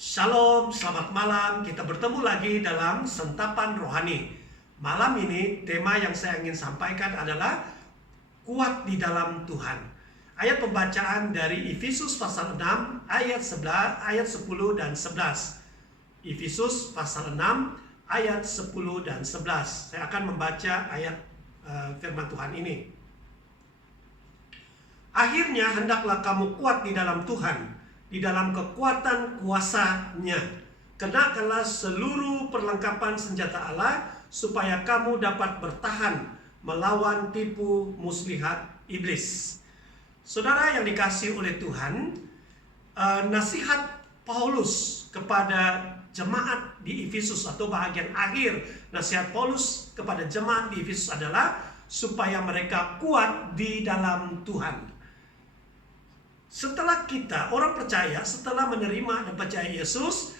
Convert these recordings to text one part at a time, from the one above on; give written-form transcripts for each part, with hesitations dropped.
Shalom, selamat malam. Kita bertemu lagi dalam Sentapan Rohani. Malam ini tema yang saya ingin sampaikan adalah kuat di dalam Tuhan. Ayat pembacaan dari Efesus pasal 6 ayat 10 dan 11. Efesus pasal 6 ayat 10 dan 11. Saya akan membaca ayat firman Tuhan ini. Akhirnya hendaklah kamu kuat di dalam Tuhan, di dalam kekuatan kuasa-Nya. Kenakanlah seluruh perlengkapan senjata Allah, supaya kamu dapat bertahan melawan tipu muslihat iblis. Saudara yang dikasihi oleh Tuhan, nasihat Paulus kepada jemaat di Efesus, atau bagian akhir nasihat Paulus kepada jemaat di Efesus adalah supaya mereka kuat di dalam Tuhan. Setelah kita, orang percaya, setelah menerima dan percaya Yesus,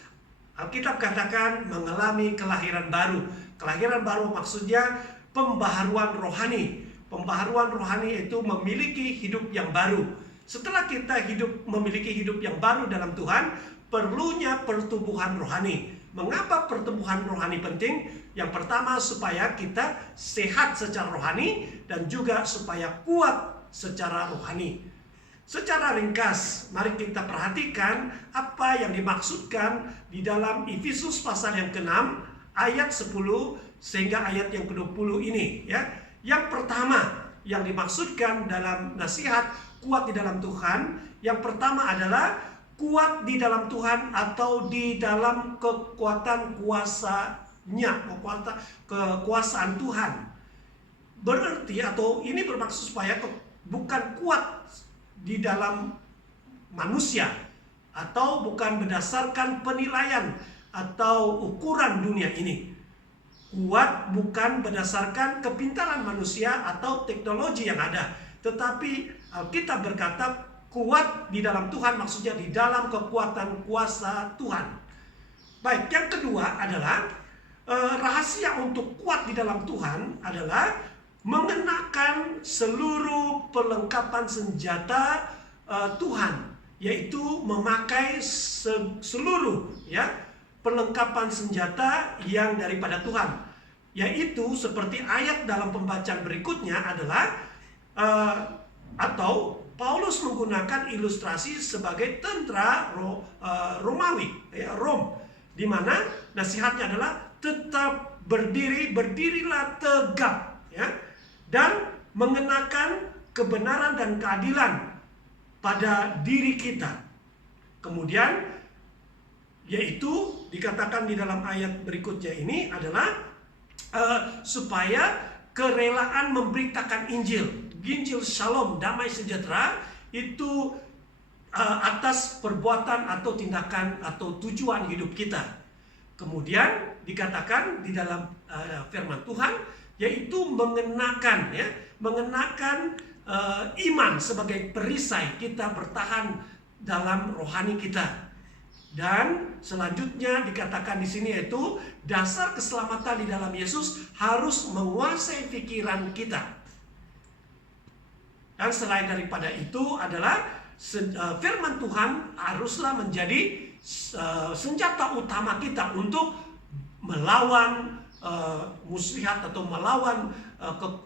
Alkitab katakan mengalami kelahiran baru. Kelahiran baru maksudnya pembaharuan rohani. Pembaharuan rohani itu memiliki hidup yang baru. Setelah kita memiliki hidup yang baru dalam Tuhan, perlunya pertumbuhan rohani. Mengapa pertumbuhan rohani penting? Yang pertama, supaya kita sehat secara rohani dan juga supaya kuat secara rohani. Secara ringkas, mari kita perhatikan apa yang dimaksudkan di dalam Efesus pasal yang ke-6 ayat 10 sehingga ayat yang ke-20 ini, ya. Yang pertama yang dimaksudkan dalam nasihat kuat di dalam Tuhan, yang pertama adalah kuat di dalam Tuhan atau di dalam kekuatan kuasa-Nya, kekuasaan Tuhan. Berarti atau ini bermaksud supaya bukan kuat di dalam manusia, atau bukan berdasarkan penilaian atau ukuran dunia ini. Kuat bukan berdasarkan kepintaran manusia atau teknologi yang ada, tetapi Alkitab berkata kuat di dalam Tuhan, maksudnya di dalam kekuatan kuasa Tuhan. Baik, yang kedua adalah rahasia untuk kuat di dalam Tuhan adalah mengenakan seluruh perlengkapan senjata Tuhan, yaitu memakai seluruh perlengkapan senjata yang daripada Tuhan, yaitu seperti ayat dalam pembacaan berikutnya adalah atau Paulus menggunakan ilustrasi sebagai tentara Romawi, Rom, di mana nasihatnya adalah tetap berdirilah tegap, dan mengenakan kebenaran dan keadilan pada diri kita. Kemudian yaitu dikatakan di dalam ayat berikutnya ini adalah supaya kerelaan memberitakan Injil Shalom, damai sejahtera itu atas perbuatan atau tindakan atau tujuan hidup kita. Kemudian dikatakan di dalam firman Tuhan, yaitu mengenakan iman sebagai perisai kita bertahan dalam rohani kita. Dan selanjutnya dikatakan di sini yaitu dasar keselamatan di dalam Yesus harus menguasai pikiran kita. Dan selain daripada itu adalah firman Tuhan haruslah menjadi senjata utama kita untuk melawan muslihat atau melawan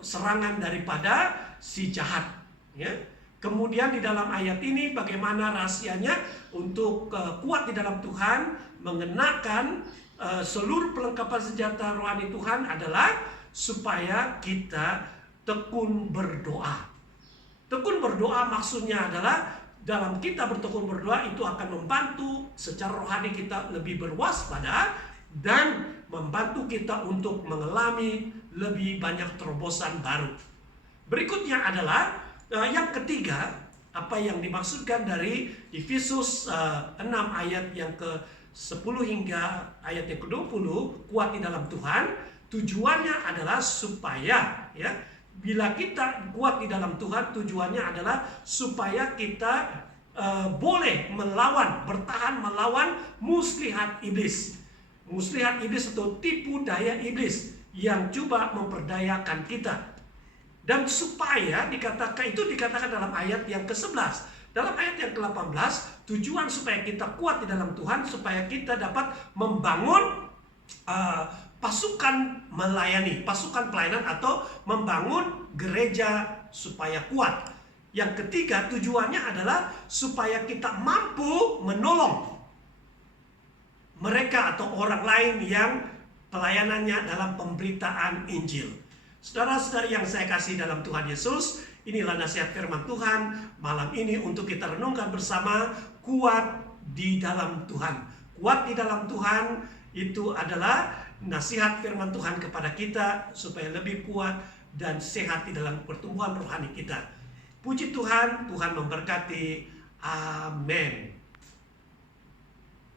serangan daripada si jahat, ya. Kemudian di dalam ayat ini bagaimana rahasianya untuk kuat di dalam Tuhan, mengenakan seluruh perlengkapan senjata rohani Tuhan adalah supaya kita tekun berdoa. Tekun berdoa maksudnya adalah dalam kita bertekun berdoa itu akan membantu secara rohani kita lebih berwaspada dan membantu kita untuk mengalami lebih banyak terobosan baru. Berikutnya adalah yang ketiga, apa yang dimaksudkan dari Efesus 6 ayat yang ke-10 hingga ayat yang ke-20, kuat di dalam Tuhan. Tujuannya adalah supaya bila kita kuat di dalam Tuhan, tujuannya adalah supaya kita boleh bertahan melawan muslihat iblis. Muslihat iblis atau tipu daya iblis yang coba memperdayakan kita. Dan supaya dikatakan dalam ayat yang ke-11, Dalam ayat yang ke-18, tujuan supaya kita kuat di dalam Tuhan, supaya kita dapat membangun pasukan melayani, pasukan pelayanan, atau membangun gereja supaya kuat. Yang ketiga, tujuannya adalah supaya kita mampu menolong mereka atau orang lain yang pelayanannya dalam pemberitaan Injil. Saudara-saudari yang saya kasih dalam Tuhan Yesus, inilah nasihat firman Tuhan malam ini untuk kita renungkan bersama. Kuat di dalam Tuhan. Kuat di dalam Tuhan itu adalah nasihat firman Tuhan kepada kita supaya lebih kuat dan sehat di dalam pertumbuhan rohani kita. Puji Tuhan, Tuhan memberkati. Amin.